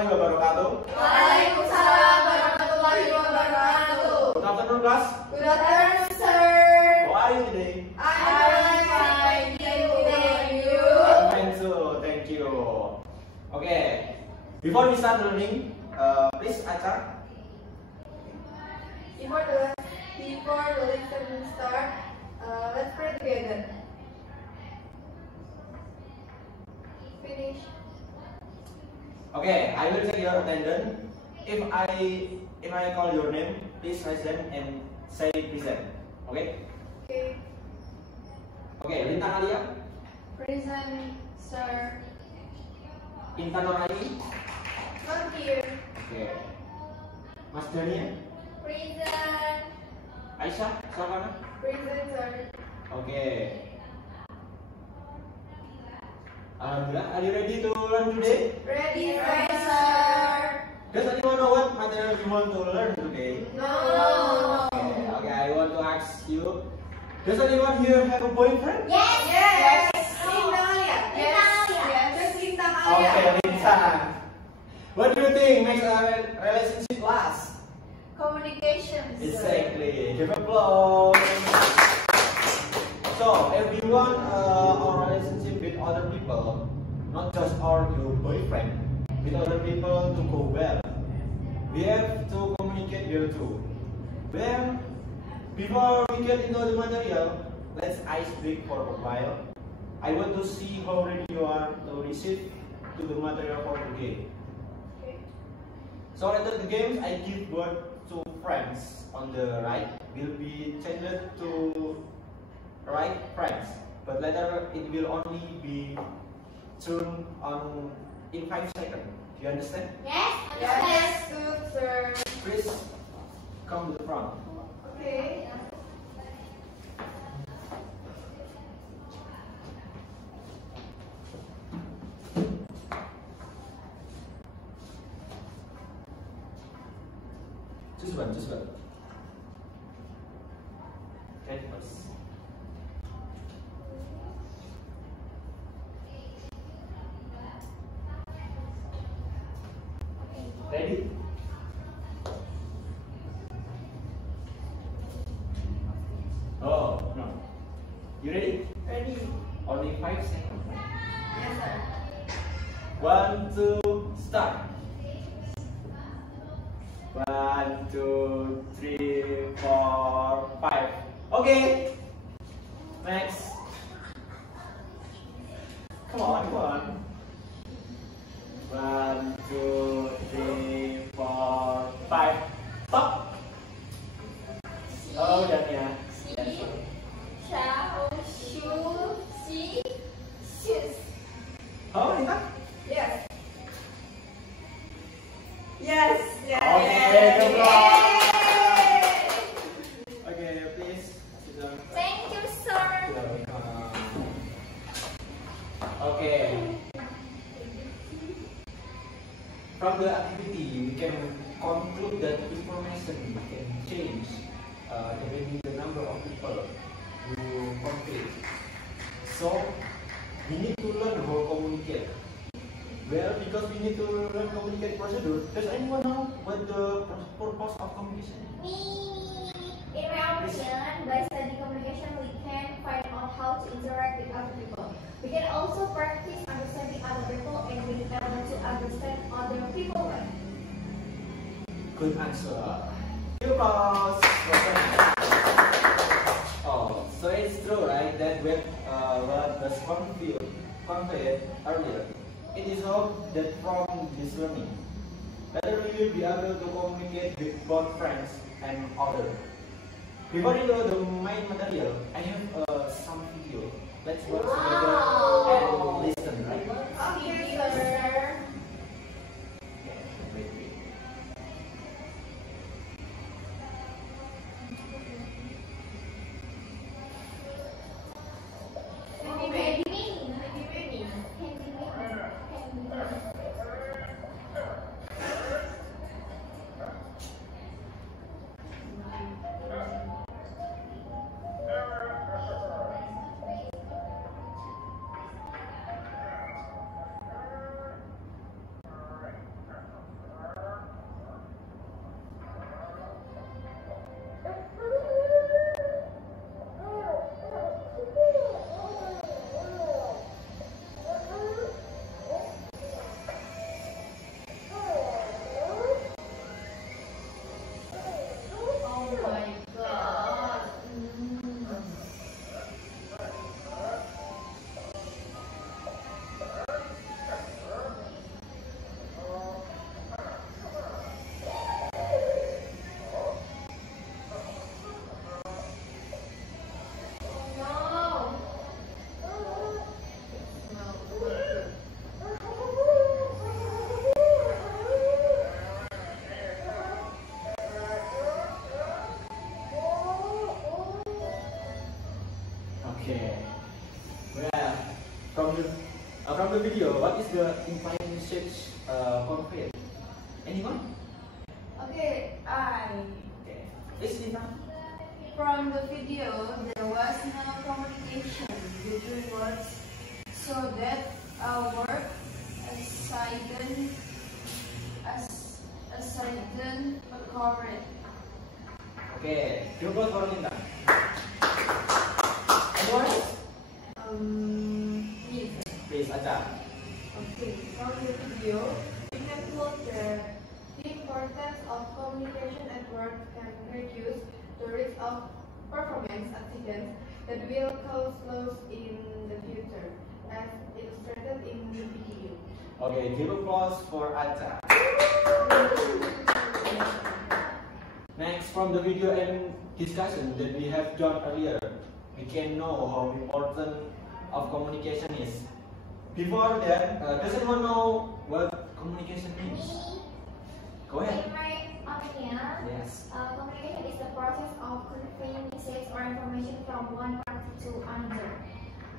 warahmatullahi wabarakatuh. Waalaikumsalam warahmatullahi wabarakatuh. Good afternoon, class. Good afternoon, sir. How are you today? I'm fine. Thank you. I'm fine too. Thank you. Okay. Before we start learning, please Acha. Before the lesson start, let's pray together. Finish. Okay, I will check your attendance. If I call your name, please raise hand and say present. Okay? Okay. Okay, Lintang Alia, Present, sir. Intan Norai. Not here. Okay. Mas Dania, Present. Aisyah, Savana. Present, sir. Okay. Alhamdulillah, are you ready to learn today? Ready, sir. Does anyone know what material you want to learn today? No. Okay, I want to ask you. Does anyone here have a boyfriend? Yes. Italia. Yes. Just Italia. Okay, Lintang. What do you think makes a relationship last? Communications. Exactly. Give applause. So, if you want our relationship with other people, not just your boyfriend, with other people to go well, we have to communicate well too. Well, before we get into the material, let's ice break for a while. I want to see how ready you are to receive to the material for the game. So after the games, I give word to friends on the right will be changed to right friends, but later it will only be turned on in 5 seconds. Do you understand? Yes, good, sir. Please come to the front. Okay. Just one. Okay, first. Ready? Oh, no. You ready? Ready. Only 5 seconds. Yes, sir. 1, 2, start. 1, 2, 3, 4, 5. Okay. Next. Come on. 1, 2, 3, 4, 5. Stop. Oh, udah ya. Oh, ini kan? Yes. Yes. Okay, good job. Okay, please sit down. Thank you, sir. You're welcome. Okay. From the activity, we can conclude that information can change depending the number of people who complete. So, we need to learn how to communicate. Well, because we need to learn communicate procedure, does anyone know what the purpose of communication is? Me. In my opinion, by studying communication, we can find out how to interact with other people. We can also practice understanding other people and being able to understand other people well. Good answer. Because oh, so it's true, right? That with what was conveyed earlier, it is hoped that from this learning, later we will be able to communicate with both friends and others. Before into the main material, I have some video. Let's watch together and listen, right? Okay, sir. the video, what is the implied message conveyed? Anyone? Okay, Okay. Yes, Lina. from the video, there was no communication between words, so that our work accident occurred. Okay, coba for Linda. Anyone else? Yes. Please, Acha. Okay, from the video, we can note that the importance of communication at work can reduce the risk of performance accidents that will cause loss in the future, as illustrated in the video. Okay, give applause for Acha. Next, from the video and discussion that we have done earlier, we can know how important of communication is. Before that, does anyone know what communication means? Go ahead. In my opinion, Yes. communication is the process of conveying messages or information from one party to another.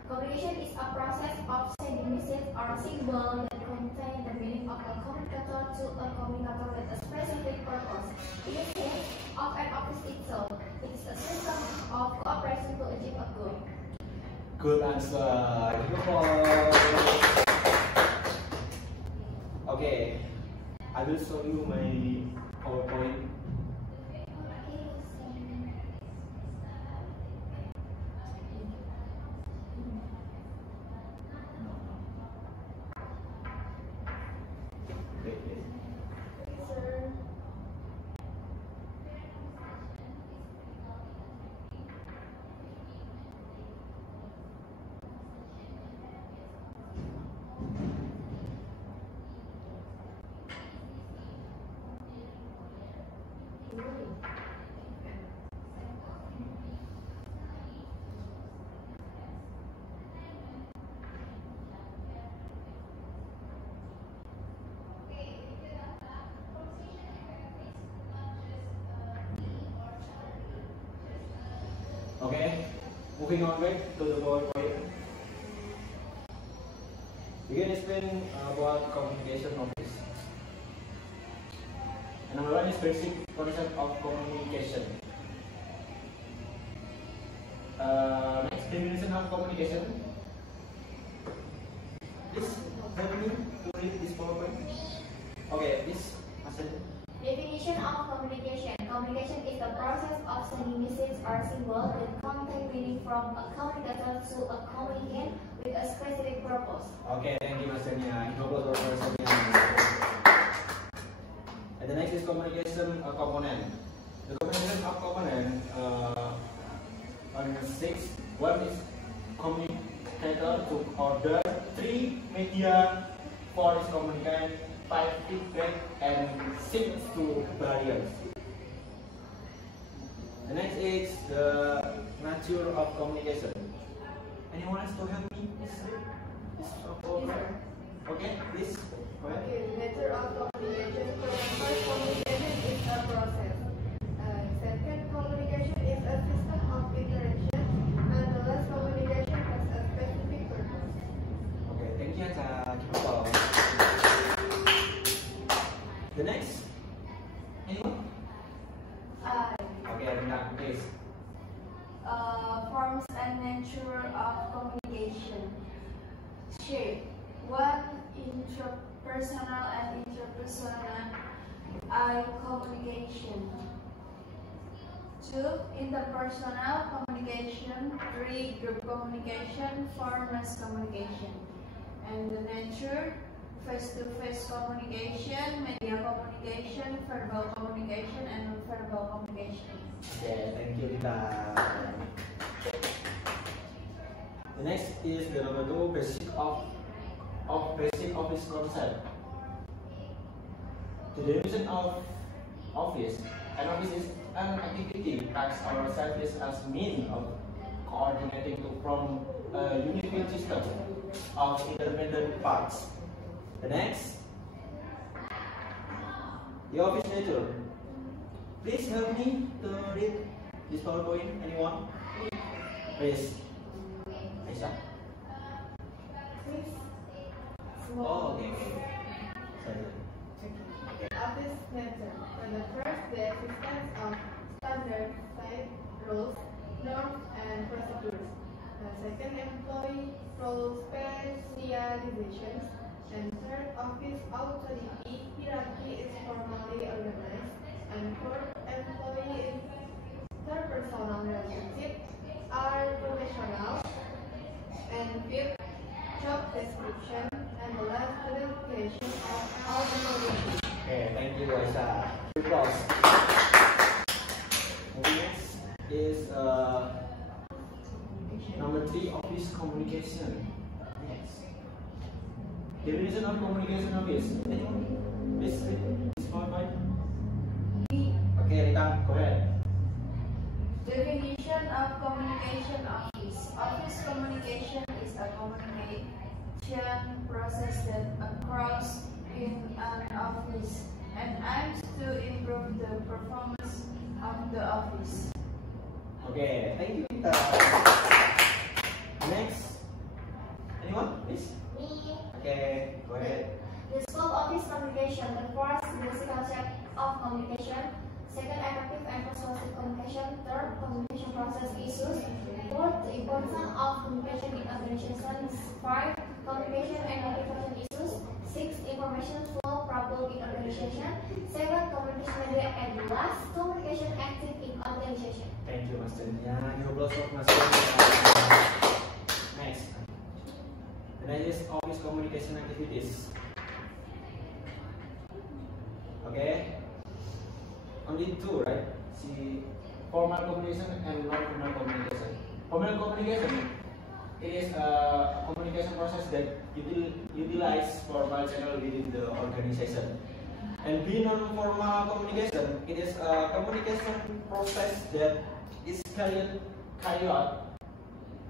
Communication is a process of sending message or symbol that contain the meaning of a communicator to a communicator with a specific purpose. In the case of an office itself, it is a system of cooperation to achieve a goal. Good answer. Okay, I will show you my PowerPoint. Sir. Okay, moving on back to the PowerPoint. We can explain about communication office. And number one is basic concept of communication. Next definition of communication. Please help me to read this PowerPoint. Okay, please, Masen. Definition of communication. Communication is the process of sending messages or symbols that contain meaning from a communicator to a communicant with a specific purpose. Okay, thank you, Masennya. And the next is communication component. The communication of component on 6. One is communicator to order, 3 media, 4 is communicant, 5 feedback, and 6 to barriers. The next is the nature of communication. Anyone else to help me? Okay, please. Go ahead. Okay, the nature of communication. First, communication is a process. Second, communication is a system of interaction. And the last, communication has a specific purpose. Okay, thank you, Acha. The next? Anyone? Okay, Rina, please. Forms and nature of communication. Shape. 1. Interpersonal and interpersonal communication. 2. Interpersonal communication. 3. Group communication. 4. Mass communication. And the nature: face-to-face communication, media communication, verbal communication, and non-verbal communication. Okay, thank you, Rita. The next is the number 2, basic office concept. The definition of office. An office is an activity, task, or service as means of coordinating from a unified system of independent parts. The next, the office nature. Please help me to read this PowerPoint. Anyone? Please. Aisha. Oh, okay. Sorry. Office matter. For the first, the existence of standardized rules, norms, and procedures. Second, employee role specializations. And third, office authority hierarchy is formally organized. And fourth, employee interpersonal relationships are professional. And fifth, job description. And the last, the delegation of all the positions. Okay, thank you, Aisha. Applause. Next is number 3, office communication. Yes. Definition of communication office. Anyone? This PowerPoint. Okay, Rita, go ahead. Definition of communication office. Office communication is a communication process that occurs in an office and aims to improve the performance of the office. Okay, thank you, Rita. Next. Anyone, please? Me. Okay, go ahead. The scope of this communication, the first, basic concept of communication. Second, effective and persuasive communication. Third, communication process issues. Fourth, the importance of communication in organizations. 5, communication and motivation issues. 6, information flow problem in organization. 7, communication media, and last, communication active in organization. Thank you, Mas Dania. Give applause for Mas Dania. Next. The next is office communication activities. Okay. Only 2, right? See, formal communication and non-formal communication. Formal communication, it is a communication process that utilize formal channel within the organization. And the non-formal communication, it is a communication process that is carried out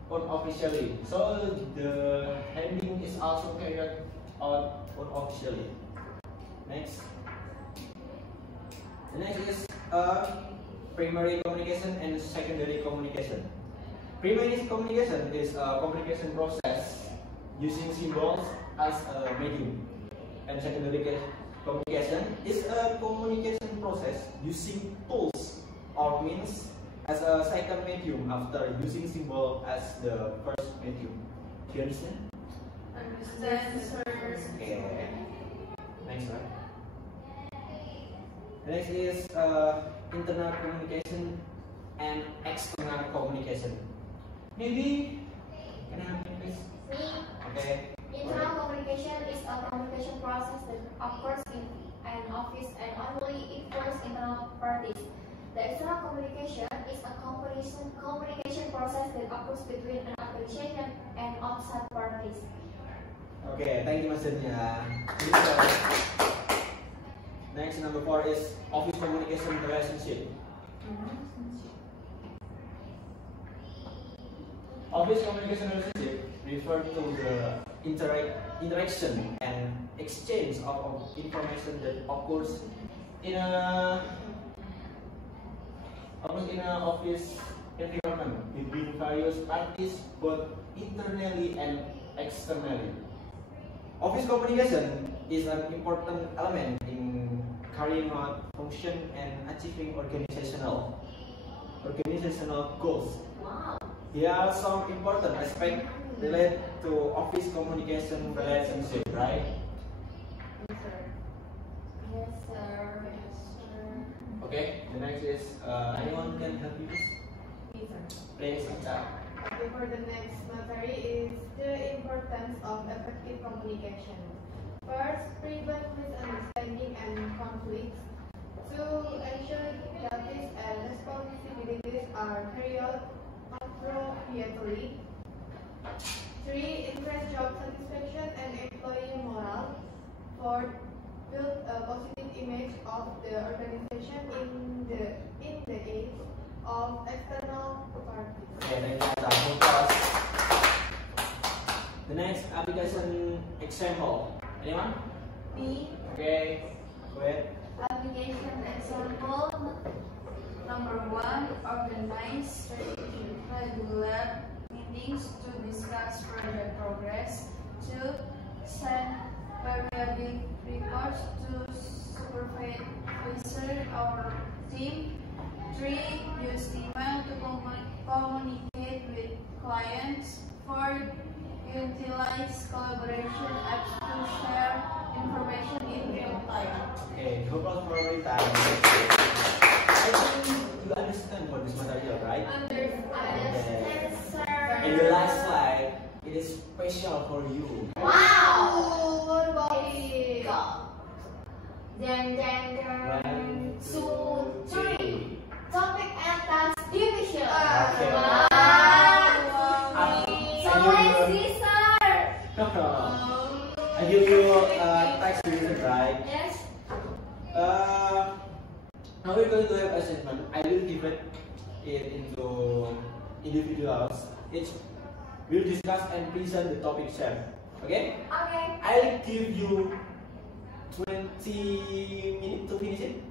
unofficially. So the handling is also carried out unofficially. Next. The next is primary communication and secondary communication. Primary communication is a communication process using symbols as a medium, and secondary communication is a communication process using tools or means as a second medium after using symbol as the first medium. Do you understand? Understand, sir. Okay. Next one. The next is internal communication and external communication. Maybe can I have it, please? Me. Okay. Internal communication is a communication process that occurs in an office and only involves internal parties. The external communication is a communication process that occurs between an organization and outside parties. Okay, thank you, Mas Dania. Next, number 4 is office communication relationship. Office communication relationship refers to the interaction and exchange of information that occurs in a office environment between various parties, both internally and externally. Office communication is an important element in carrying out function and achieving organizational goals. Wow. Here are some important aspects related to office communication relationship, right? Yes, sir. Yes, sir. Yes, sir. Okay, the next is anyone can help you this? Yes, sir. Please, Okay, for the next matter is the importance of effective communication. First, prevent misunderstanding and conflicts. To ensure justice and responsibilities are carried out appropriately. 3. Increase job satisfaction and employee morale. 4. Build a positive image of the organization in the eyes of external parties. Okay, thank you. The next application example. Anyone? Me. Okay, go ahead. Application example. Number 1, organize regular meetings to discuss project progress. 2, send to supervise our team. 3. Use email to communicate with clients. 4. Utilize collaboration apps to share information in real time. Okay, no problem for every time. I think you understand what this material, right? Understand, sir. And the last slide, it is special for you. Wow! What about it? Go. Then, 1, 2, 3. Topic and task division. Okay. Wow. So let's see, sir. No problem. I give you text revision, right? Yes. Now we're going to have assignment. I will divide it into individuals. Each will discuss and present the topic share. Okay? Okay. I'll give you 20 minutes to finish it.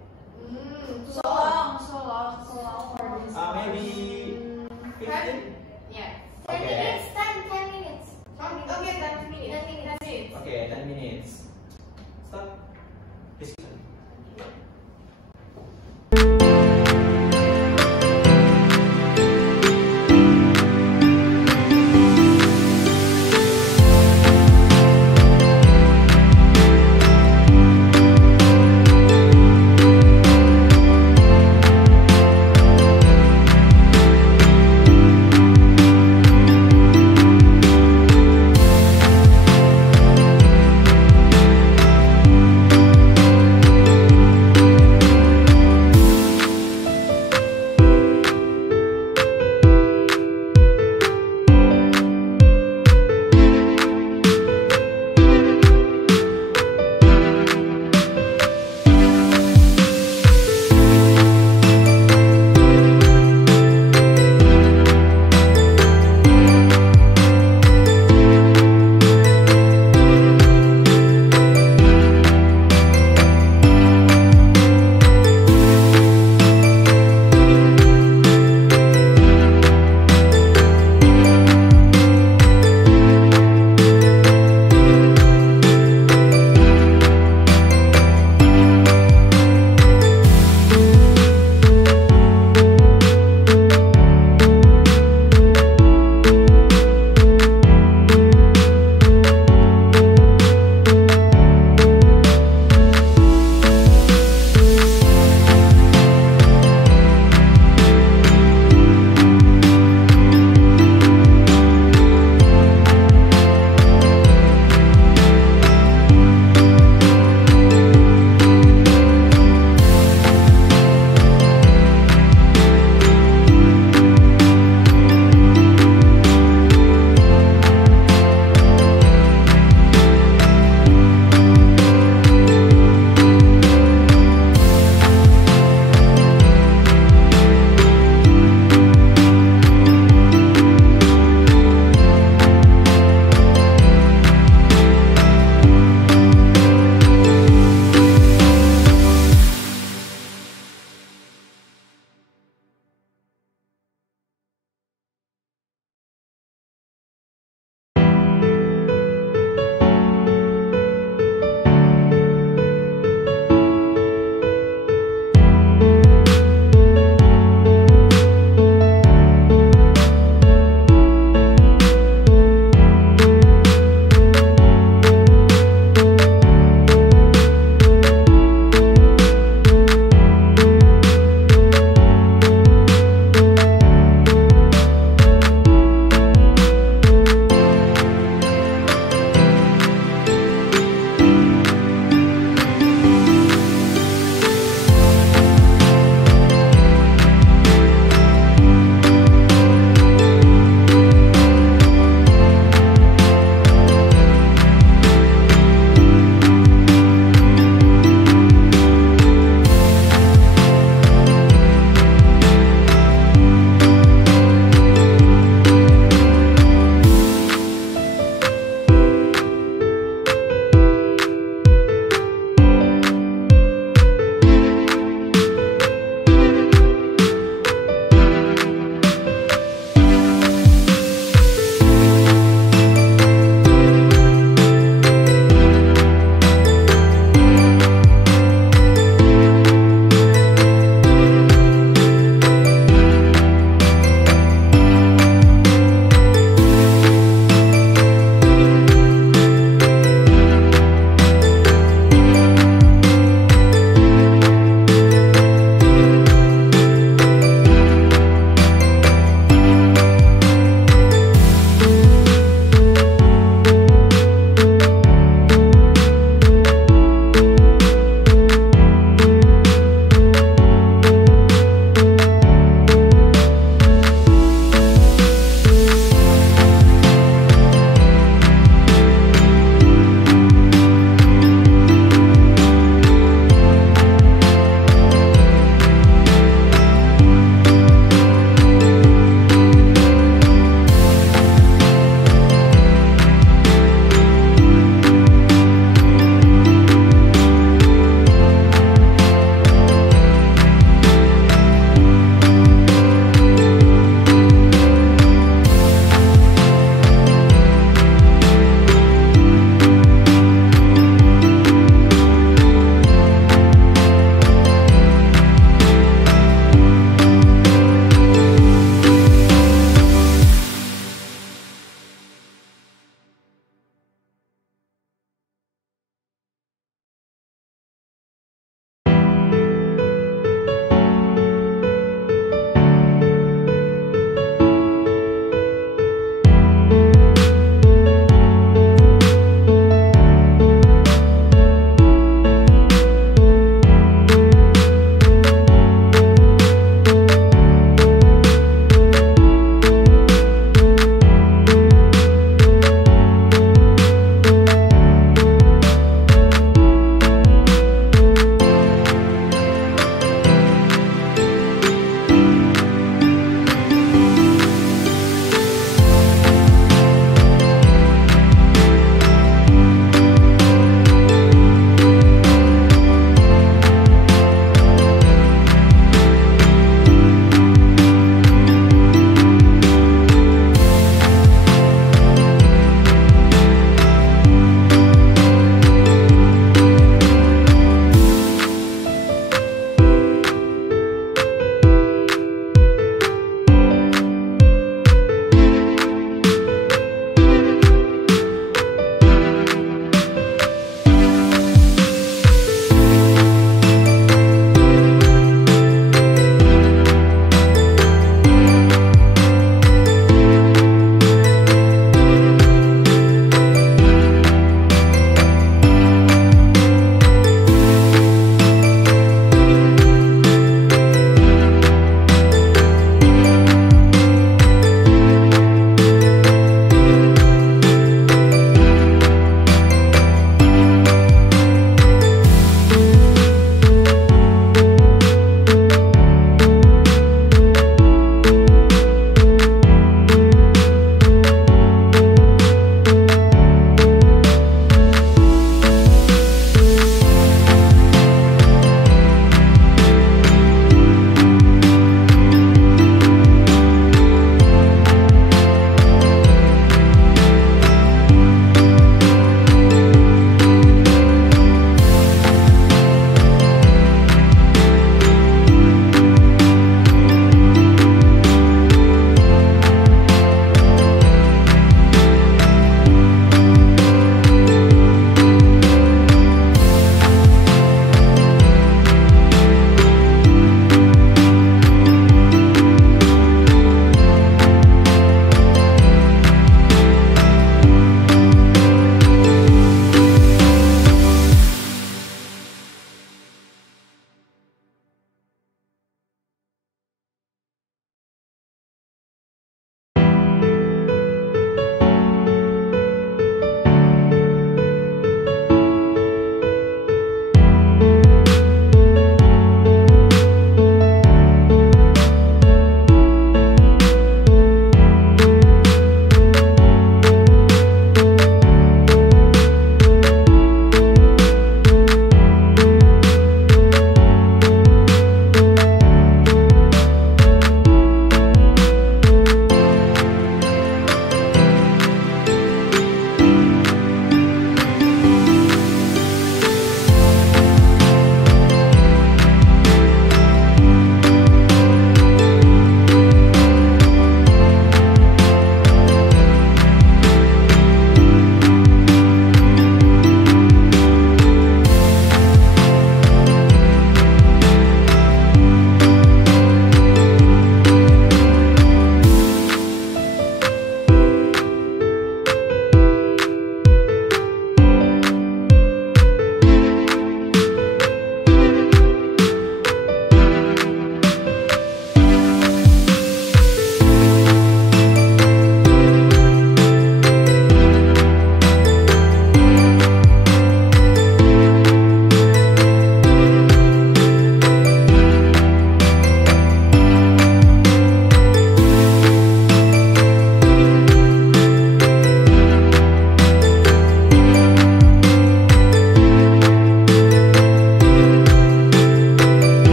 So long for this. Maybe 15. Yeah. 10 Okay. minutes, 10 minutes. Okay, 10 minutes. 10 minutes. Okay, 10 minutes. Stop. Discussion.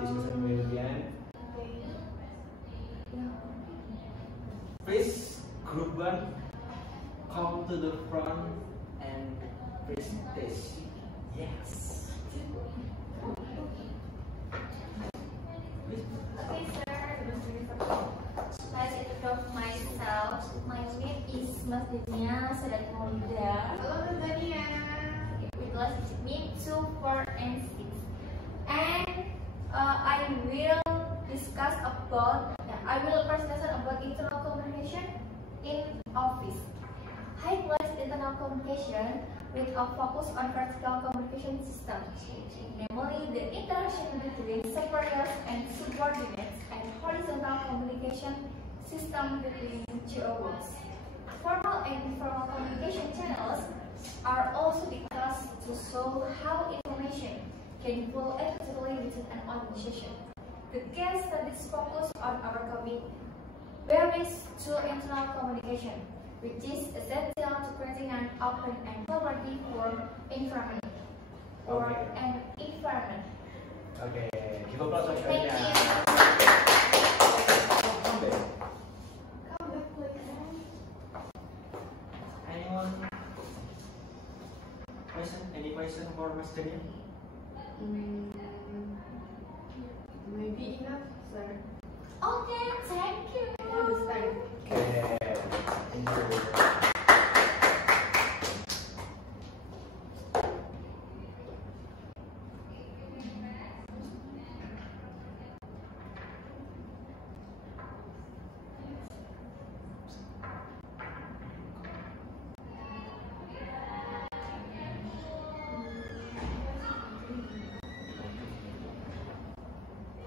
discussion will be end. Please, group 1, come to the front and presentation. Yes. Okay, sir. Let's introduce myself. My name is Mas Dania Sedatmaulida. Halo Mas Dania. With class me 2, 4, and 6. And I will discuss about. I will present about internal communication in office. High class internal communication with a focus on vertical communication system, namely the interaction between superiors and subordinates, and horizontal communication system between geoworks. Formal and informal communication channels are also discussed to show how information can flow effectively within an organization. The case studies focus on our topic barriers to internal communication, which is essential to creating an open and collaborative work environment. Or Okay. an environment. Okay, give applause for Thank Shania. you. Come back. Come back, please. Anyone? Question? Any question for Mas Dania? Maybe enough, sir. Okay, thank you. I understand. Okay, thank you.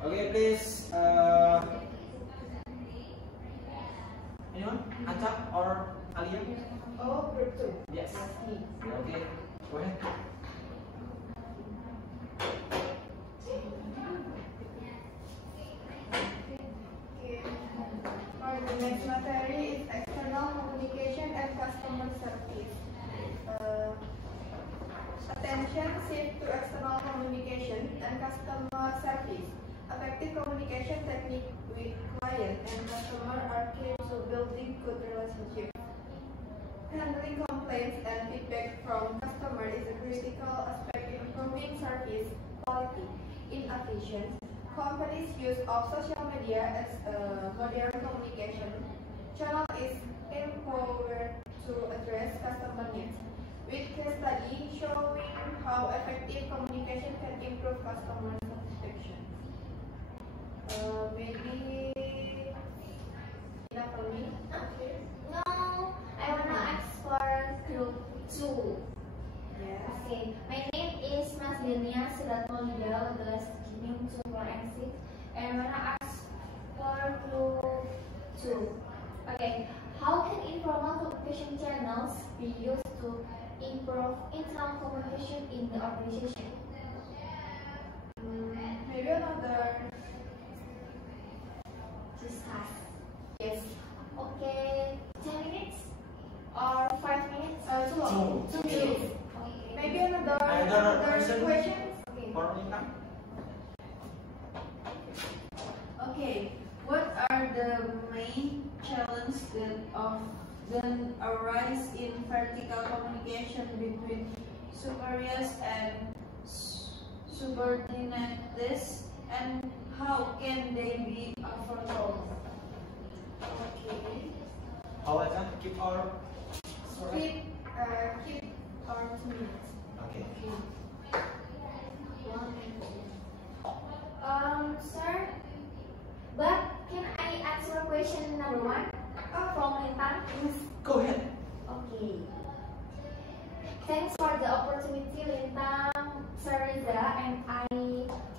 Okay, please. Anyone? Ancak or Alia? Oh, group 2. Yes. Me. Okay, go ahead. Okay. For the next material is external communication and customer service. Attention shift to external communication and customer service. Effective communication technique with client and customer are key to building good relationships. Handling complaints and feedback from customer is a critical aspect in improving service quality. In addition, companies' use of social media as a modern communication channel is empowered to address customer needs, with case study showing how effective communication can improve customer satisfaction. Maybe enough for me. Okay. No, I wanna ask for group 2. Yes. Okay, my name is Mas Dania Sedatmaulida, with class beginning 2, 4, and 6. And I wanna ask for group 2. Okay, how can informal communication channels be used to improve internal communication in the organization? Maybe another. Discuss. Yes. Okay, 10 minutes or 5 minutes? Too long. 2 2 minutes. minutes. Okay. Maybe another question? questions. Okay. For Lintang? Okay, what are the main challenges that arise in vertical communication between superiors and subordinates, and how can they be overcome? Okay. How I can keep our Keep our 2 minutes. Okay. Sir, but can I answer question number 1 from Lintang? Go ahead. Okay. Thanks for the opportunity, Lintang, Sir Riza, and I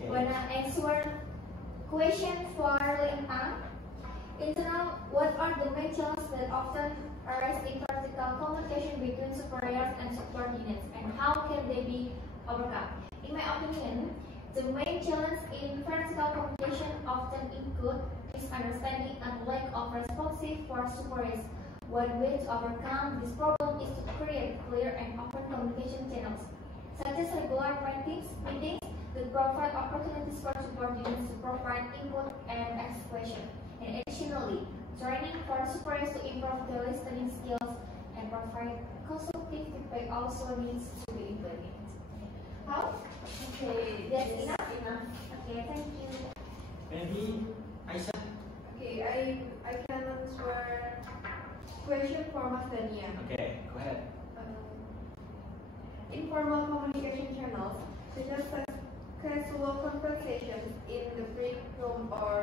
wanna answer question for Lintang. What are the main challenges that often arise in vertical communication between superiors and subordinates, and how can they be overcome? In my opinion, the main challenge in vertical communication often include misunderstanding and lack of responsive for superiors. One way to overcome this problem is to create clear and open communication channels, such as regular meetings that provide opportunities for subordinates input and expression. And additionally, training for superiors to improve their listening skills and provide constructive feedback also needs to be implemented. How? Okay, that's enough. Okay, thank you. Maybe Aisyah. Okay, I can answer question for Mas Dania. Okay, go ahead. Informal communication channels, such as casual conversations in the break room or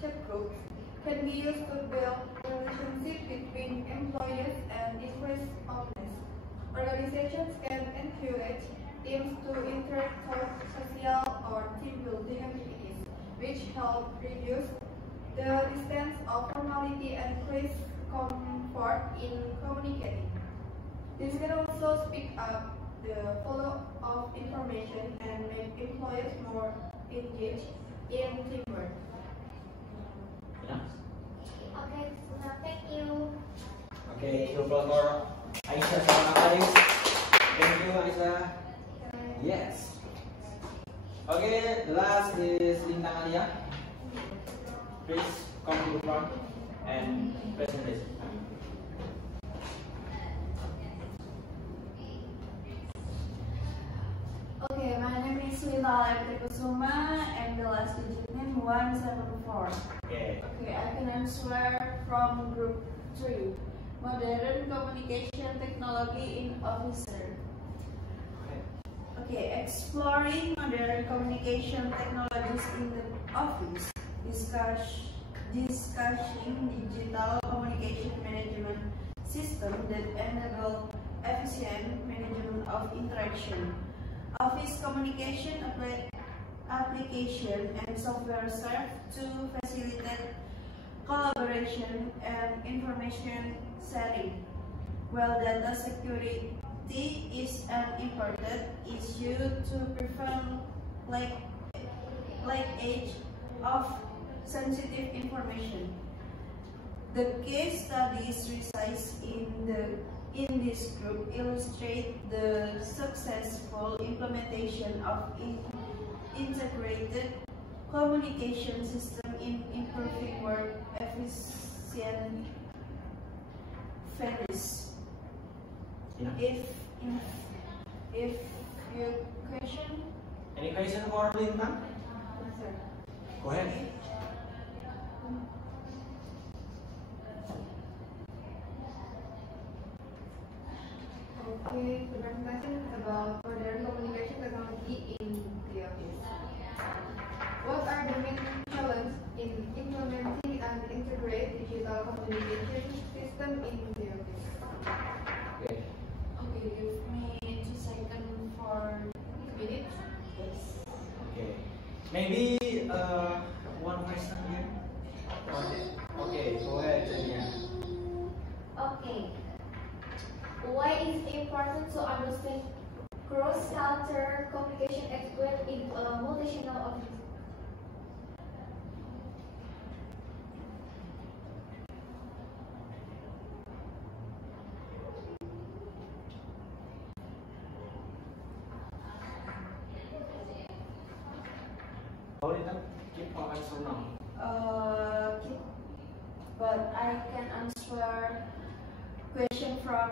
chat groups, can be used to build relationships between employees and increase openness. Organizations can encourage teams to interact through social or team building activities, which help reduce the distance of formality and increase comfort in communicating. This can also speed up the flow of information and make employees more engaged in teamwork. Enough? Okay, now thank you. Okay, so for Aisyah sama Aris. Thank you, Aisyah. Yes. Okay, the last is Lintang Alia. Please come to the front and presentation. Okay, my name is Lila Kusuma and the last digit name 174. Okay. Okay, I can answer from group 3. Modern communication technology in officer. Okay, exploring modern communication technologies in the office. Discussing digital communication management system that enable efficient management of interaction. Office communication application and software serve to facilitate collaboration and information sharing. While data security is an important issue to prevent leakage of sensitive information. The case studies recited in this group illustrate the successful implementation of integrated communication system in improving work efficiency. If your question. Any question for Lintang? Go ahead. Okay, the presentation is about modern communication technology in the office. What are the main challenges in implementing and integrate digital communication system in the office? Okay. Okay, give me 2 seconds for 2 minutes. Yes. Okay. Maybe one question here. Okay, go ahead, Jania. Okay. Why is it important to understand cross-cultural communication etiquette in a multinational office? Lintang, keep our answer now. But I can answer question from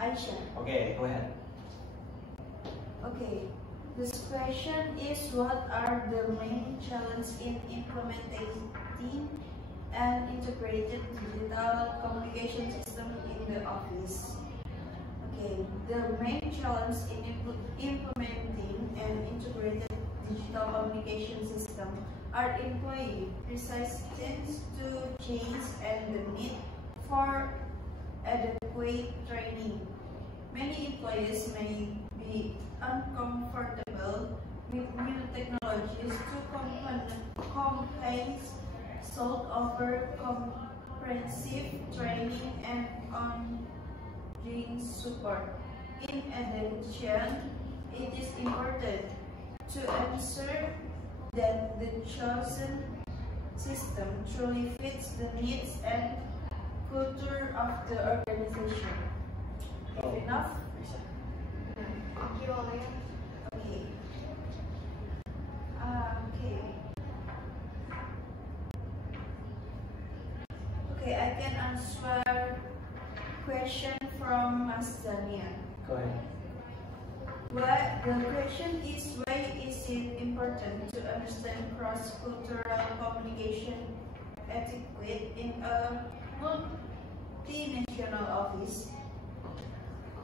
Aisha. Okay, go ahead. Okay, this question is what are the main challenges in implementing an integrated digital communication system in the office? Okay, the main challenge in implementing an integrated digital communication system are employee resistance to change and the need for adequate training. Many employees may be uncomfortable with new technologies to companies sold over comprehensive training and ongoing support. In addition, it is important to ensure that the chosen system truly fits the needs and culture of the organization. Enough? Thank you, Alia. Okay. Okay. Okay, I can answer question from Mas Daniel. Go ahead. The question is, why is it important to understand cross-cultural communication etiquette in a multinational office?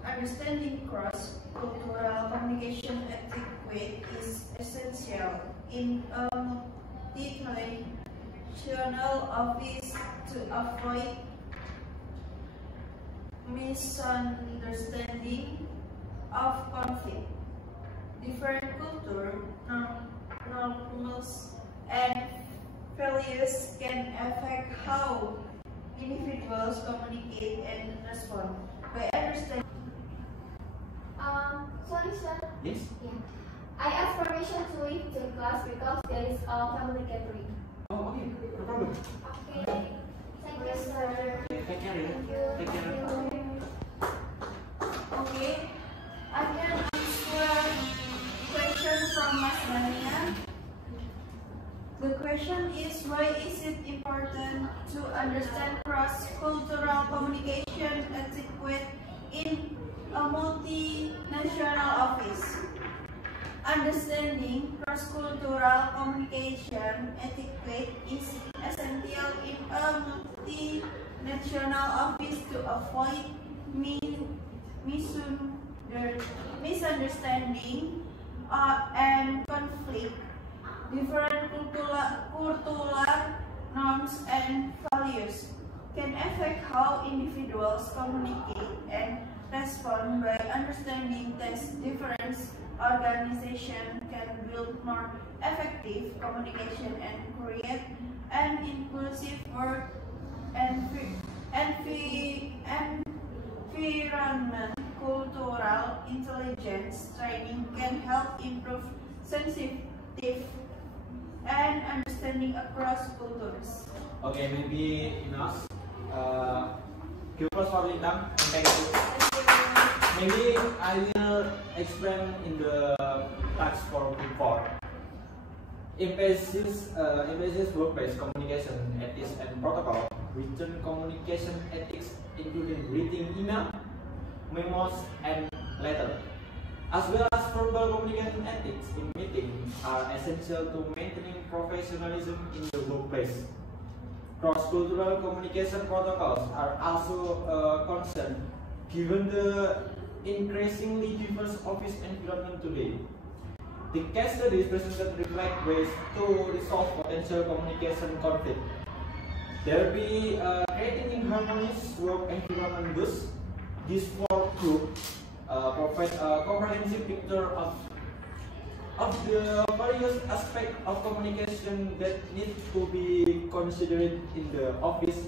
Understanding cross-cultural communication etiquette is essential in a multinational office to avoid misunderstanding of conflict. Different culture, norms, and values can affect how individuals communicate and respond. By understanding. Sorry, sir. Yes? Yeah. I ask permission to leave the class because there is a family gathering. Oh, okay. No problem. Okay. Thank you, sir. Take care, ya. Thank you. Take care. Okay, I can answer question from Mas Daniel. The question is, why is it important to understand cross-cultural communication etiquette in a multinational office? Understanding cross-cultural communication etiquette is essential in a multinational office to avoid misunderstanding and conflict. Different cultural norms and values can affect how individuals communicate and respond. By understanding these differences, organization can build more effective communication and create an inclusive work environment. Cultural intelligence training can help improve sensitivity and understanding across cultures. Okay, maybe enough. Give us for Lintang and thank you. Maybe I will explain in the task form before. Emphasis workplace communication ethics and protocol, written communication ethics including writing email, memos, and letter, as well as verbal communication ethics in meetings are essential to maintaining professionalism in the workplace. Cross-cultural communication protocols are also a concern given the increasingly diverse office environment today. The case studies presented reflect ways to resolve potential communication conflict. There be creating a harmonious work environment boost. This work group provides a comprehensive picture of the various aspects of communication that need to be considered in the office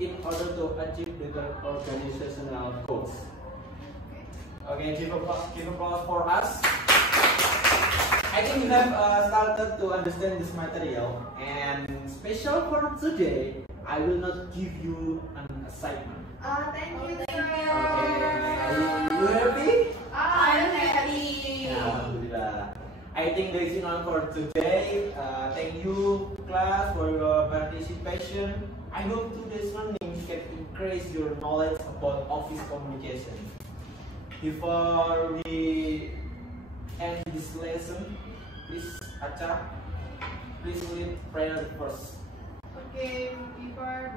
in order to achieve better organizational goals. Okay, give applause for us. I think you have started to understand this material, and special for today, I will not give you an assignment. Thank you, sir. Okay, are you happy? I'm happy. Alhamdulillah. I think that is enough for today. Thank you, class, for your participation. I hope today's learning can increase your knowledge about office communication. Before we end this lesson, please, Acha, please lead prayer first. Okay, before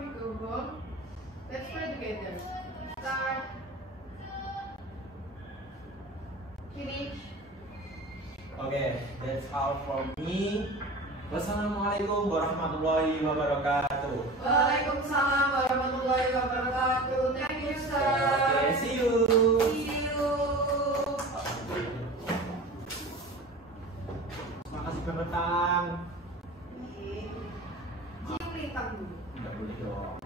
we go home, let's pray together. Start. Finish. Okay, that's all from me. Wassalamualaikum warahmatullahi wabarakatuh. Waalaikumsalam warahmatullahi wabarakatuh. Thank you, sir. Okay, see you. See you. Makasih Bang Tang. Cium lintang dulu. Nggak boleh dong.